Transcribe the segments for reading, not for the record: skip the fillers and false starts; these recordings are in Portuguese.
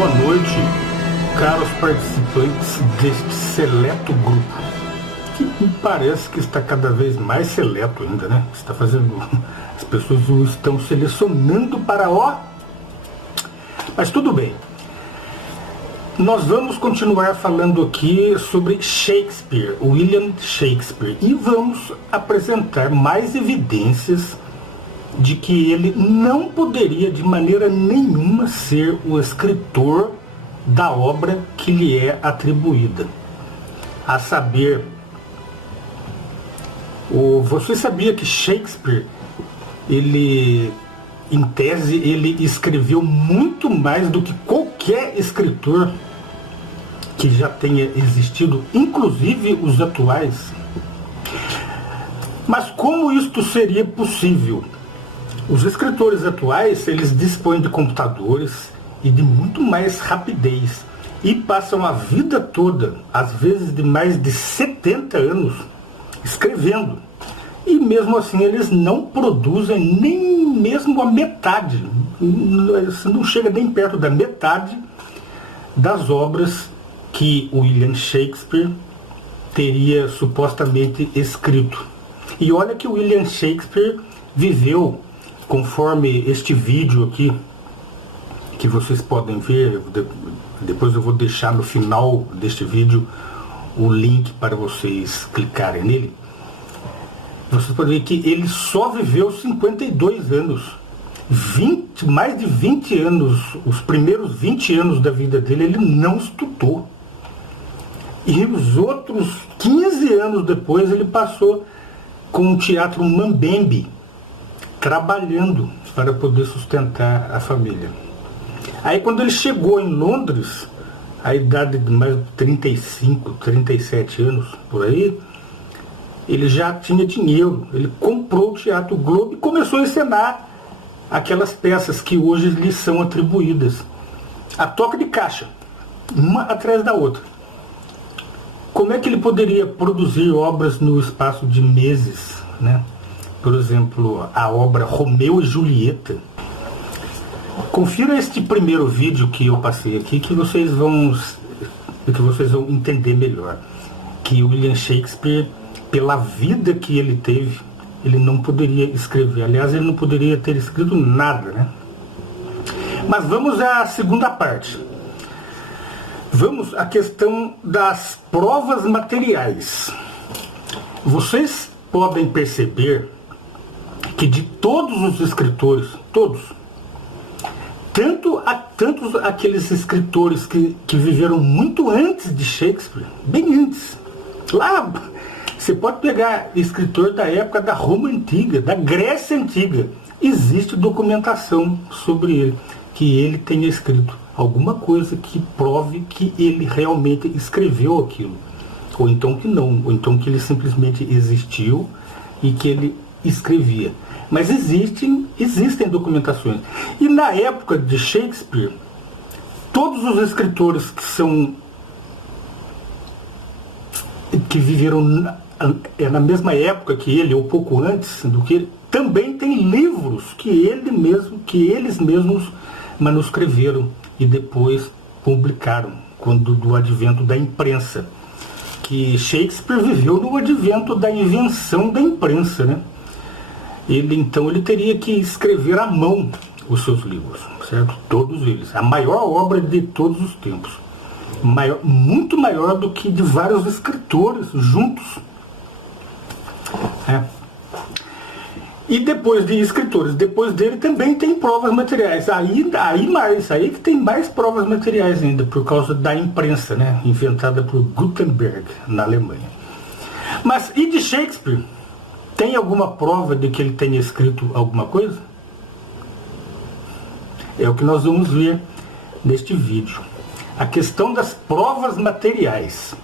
Boa noite, caros participantes deste seleto grupo, que me parece que está cada vez mais seleto ainda, né? Está fazendo, as pessoas o estão selecionando para Mas tudo bem. Nós vamos continuar falando aqui sobre Shakespeare, William Shakespeare, e vamos apresentar mais evidências de que ele não poderia de maneira nenhuma ser o escritor da obra que lhe é atribuída. A saber, você sabia que Shakespeare, ele, em tese, ele escreveu muito mais do que qualquer escritor que já tenha existido, inclusive os atuais? Mas como isto seria possível? Os escritores atuais, eles dispõem de computadores e de muito mais rapidez e passam a vida toda, às vezes de mais de 70 anos, escrevendo. E mesmo assim eles não produzem nem mesmo a metade, não chega nem perto da metade das obras que William Shakespeare teria supostamente escrito. E olha que William Shakespeare viveu, conforme este vídeo aqui, que vocês podem ver, depois eu vou deixar no final deste vídeo o link para vocês clicarem nele. Vocês podem ver que ele só viveu 52 anos. Mais de 20 anos, os primeiros 20 anos da vida dele, ele não estudou. E os outros 15 anos depois, ele passou com o teatro Mambembe, trabalhando para poder sustentar a família. Aí quando ele chegou em Londres, a idade de mais de 35, 37 anos, por aí, ele já tinha dinheiro, ele comprou o Teatro Globo e começou a encenar aquelas peças que hoje lhe são atribuídas, a toque de caixa, uma atrás da outra. Como é que ele poderia produzir obras no espaço de meses, né? Por exemplo, a obra Romeu e Julieta. Confira este primeiro vídeo que eu passei aqui, que vocês vão entender melhor. Que William Shakespeare, pela vida que ele teve, ele não poderia escrever. Aliás, ele não poderia ter escrito nada, né? Mas vamos à segunda parte. Vamos à questão das provas materiais. Vocês podem perceber que de todos os escritores, todos, tanto aqueles escritores que viveram muito antes de Shakespeare, bem antes, lá, você pode pegar escritor da época da Roma Antiga, da Grécia Antiga, existe documentação sobre ele, que ele tenha escrito alguma coisa que prove que ele realmente escreveu aquilo, ou então que não, ou então que ele simplesmente existiu e que ele escrevia. Mas existem documentações. E na época de Shakespeare, todos os escritores que viveram na mesma época que ele, ou pouco antes do que ele, também têm livros que eles mesmos manuscreveram e depois publicaram, quando do advento da imprensa. Que Shakespeare viveu no advento da invenção da imprensa, né? Ele teria que escrever à mão os seus livros, certo? Todos eles. A maior obra de todos os tempos. Muito maior do que de vários escritores juntos. E depois de escritores, depois dele também tem provas materiais. Aí que tem mais provas materiais ainda, por causa da imprensa, né? Inventada por Gutenberg, na Alemanha. Mas e de Shakespeare? Tem alguma prova de que ele tenha escrito alguma coisa? É o que nós vamos ver neste vídeo. A questão das provas materiais.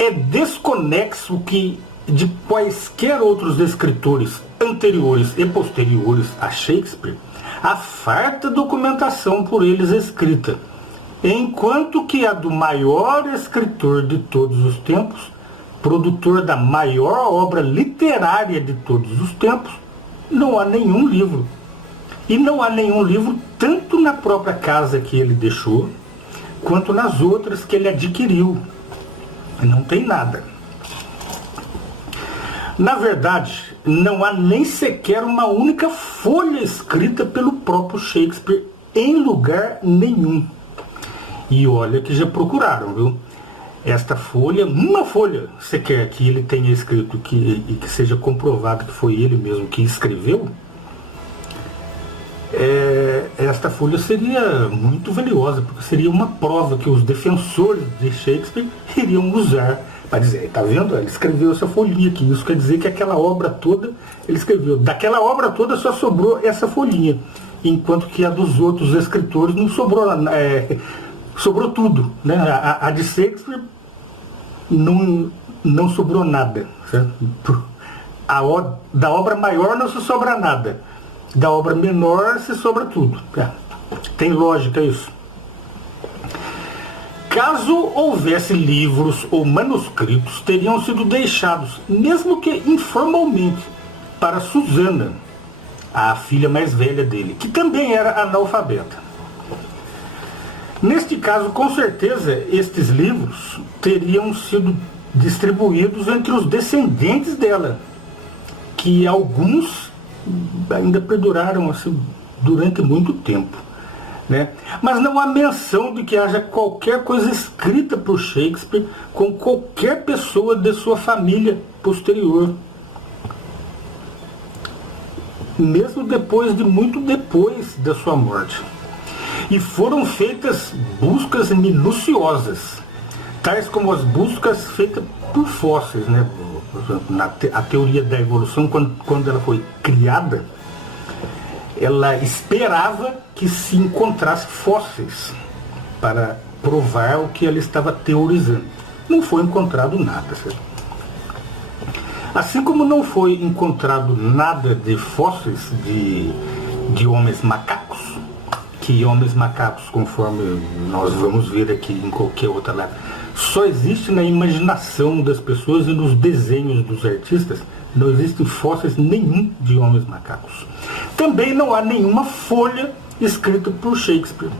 É desconexo que de quaisquer outros escritores anteriores e posteriores a Shakespeare, a farta documentação por eles escrita, enquanto que a do maior escritor de todos os tempos, produtor da maior obra literária de todos os tempos, não há nenhum livro. E não há nenhum livro tanto na própria casa que ele deixou, quanto nas outras que ele adquiriu. Não tem nada. Na verdade, não há nem sequer uma única folha escrita pelo próprio Shakespeare em lugar nenhum. E olha que já procuraram, viu? Esta folha, uma folha sequer que ele tenha escrito e que seja comprovado que foi ele mesmo que escreveu, esta folha seria muito valiosa, porque seria uma prova que os defensores de Shakespeare iriam usar para dizer, tá vendo? Ele escreveu essa folhinha aqui, isso quer dizer que aquela obra toda ele escreveu. Daquela obra toda só sobrou essa folhinha, enquanto que a dos outros escritores não sobrou, sobrou tudo, né? A de Shakespeare não sobrou nada, certo? Da obra maior não se sobra nada, da obra menor se sobra tudo. Tem lógica isso. Caso houvesse livros ou manuscritos, teriam sido deixados, mesmo que informalmente, para Susana, a filha mais velha dele, que também era analfabeta. Neste caso, com certeza, estes livros teriam sido distribuídos entre os descendentes dela, que alguns ainda perduraram assim, durante muito tempo. Né? Mas não há menção de que haja qualquer coisa escrita por Shakespeare com qualquer pessoa de sua família posterior. Mesmo muito depois da sua morte. E foram feitas buscas minuciosas, tais como as buscas feitas por fósseis. Né? A teoria da evolução, quando ela foi criada, ela esperava que se encontrasse fósseis para provar o que ela estava teorizando. Não foi encontrado nada. Certo? Assim como não foi encontrado nada de fósseis de homens macacos, que homens macacos, conforme nós vamos ver aqui em qualquer outra live, só existe na imaginação das pessoas e nos desenhos dos artistas. Não existem fósseis nenhum de homens macacos. Também não há nenhuma folha escrita por Shakespeare.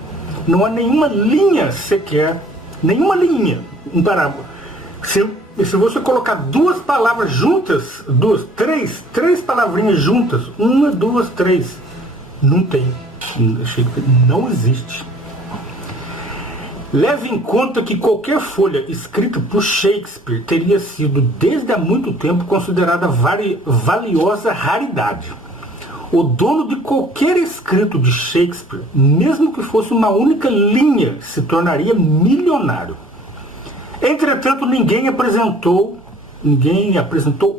Não há nenhuma linha sequer, nenhuma linha, um parábola. Se você colocar duas palavras juntas, três palavrinhas juntas, uma, duas, três, não tem. Shakespeare não existe. Leve em conta que qualquer folha escrita por Shakespeare teria sido, desde há muito tempo, considerada valiosa raridade. O dono de qualquer escrito de Shakespeare, mesmo que fosse uma única linha, se tornaria milionário. Entretanto, ninguém apresentou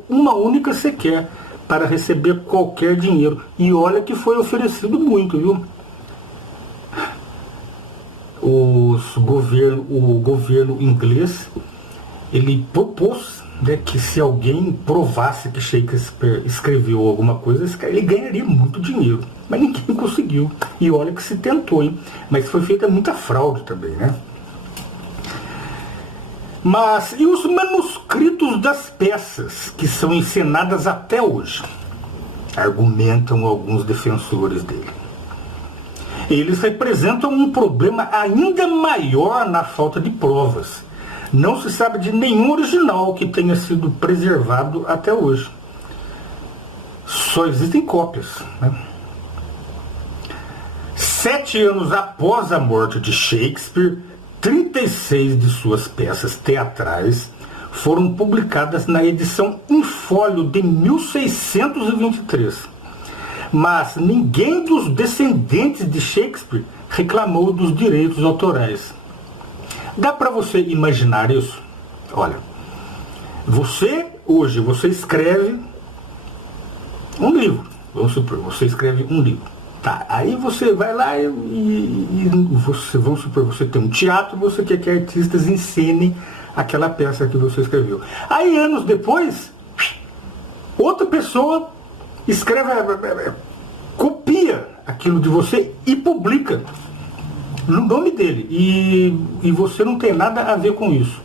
uma única sequer para receber qualquer dinheiro. E olha que foi oferecido muito, viu? O governo inglês, ele propôs, né, que se alguém provasse que Shakespeare escreveu alguma coisa, ele ganharia muito dinheiro. Mas ninguém conseguiu. E olha que se tentou, hein? Mas foi feita muita fraude também, né? Mas e os manuscritos das peças que são encenadas até hoje? Argumentam alguns defensores dele. Eles representam um problema ainda maior na falta de provas. Não se sabe de nenhum original que tenha sido preservado até hoje. Só existem cópias. Né? 7 anos após a morte de Shakespeare, 36 de suas peças teatrais foram publicadas na edição em folho de 1623. Mas ninguém dos descendentes de Shakespeare reclamou dos direitos autorais. Dá para você imaginar isso? Olha, você escreve um livro. Vamos supor, você escreve um livro. Tá, aí você vai lá vamos supor, você tem um teatro, você quer que artistas encenem aquela peça que você escreveu. Aí, anos depois, outra pessoa escreve, copia aquilo de você e publica no nome dele. E você não tem nada a ver com isso.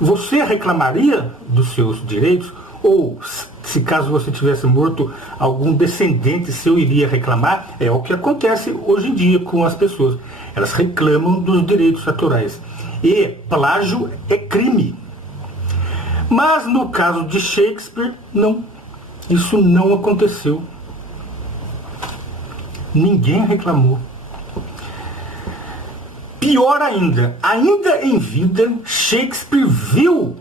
Você reclamaria dos seus direitos ou se caso você tivesse morto, algum descendente seu iria reclamar. É o que acontece hoje em dia com as pessoas. Elas reclamam dos direitos autorais. E plágio é crime. Mas no caso de Shakespeare, não. Isso não aconteceu. Ninguém reclamou. Pior ainda em vida, Shakespeare viu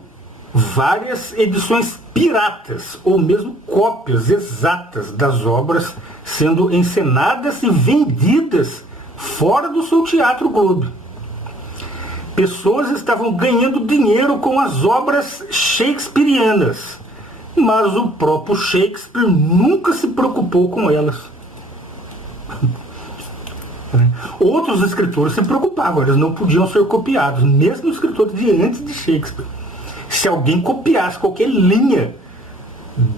várias edições piratas, ou mesmo cópias exatas das obras sendo encenadas e vendidas fora do seu Teatro Globo. Pessoas estavam ganhando dinheiro com as obras shakespearianas, mas o próprio Shakespeare nunca se preocupou com elas. Outros escritores se preocupavam, eles não podiam ser copiados, mesmo escritores de antes de Shakespeare. Se alguém copiasse qualquer linha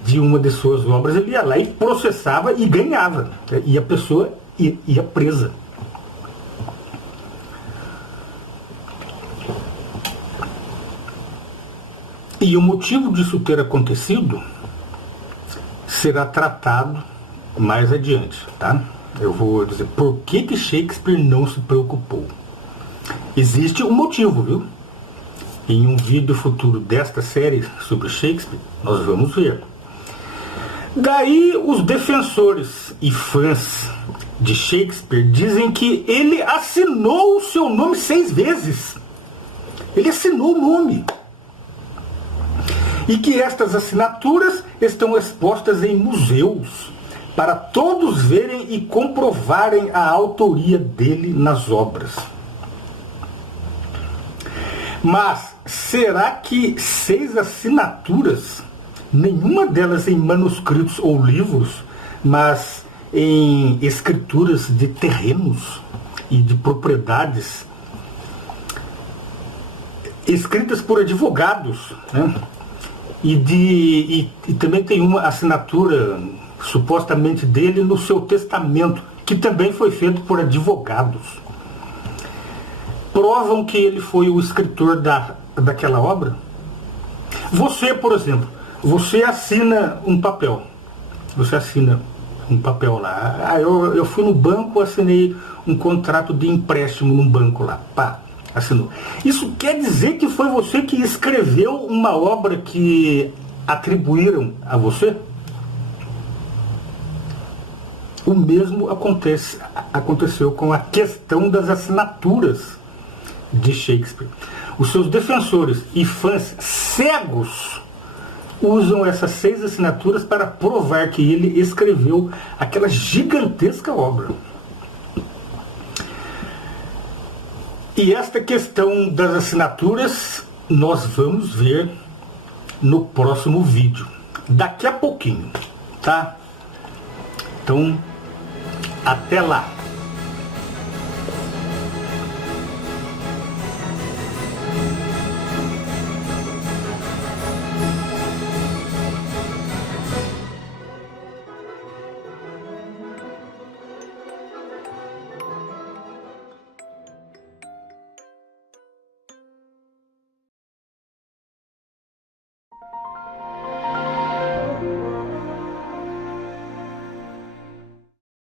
de uma de suas obras, ele ia lá e processava e ganhava, e a pessoa ia presa. E o motivo disso ter acontecido será tratado mais adiante, tá? Eu vou dizer por que Shakespeare não se preocupou. Existe um motivo, viu? Em um vídeo futuro desta série sobre Shakespeare, nós vamos ver. Daí os defensores e fãs de Shakespeare dizem que ele assinou o seu nome 6 vezes. Ele assinou o nome. E que estas assinaturas estão expostas em museus para todos verem e comprovarem a autoria dele nas obras. Mas será que 6 assinaturas, nenhuma delas em manuscritos ou livros, mas em escrituras de terrenos e de propriedades, escritas por advogados, né? E também tem uma assinatura supostamente dele no seu testamento, que também foi feito por advogados, provam que ele foi o escritor daquela obra? Você, por exemplo, você assina um papel. Você assina um papel lá. Eu fui no banco, assinei um contrato de empréstimo num banco lá. Pá, assinou. Isso quer dizer que foi você que escreveu uma obra que atribuíram a você? O mesmo aconteceu com a questão das assinaturas de Shakespeare. Os seus defensores e fãs cegos usam essas 6 assinaturas para provar que ele escreveu aquela gigantesca obra. E esta questão das assinaturas nós vamos ver no próximo vídeo, daqui a pouquinho, tá? Então, até lá!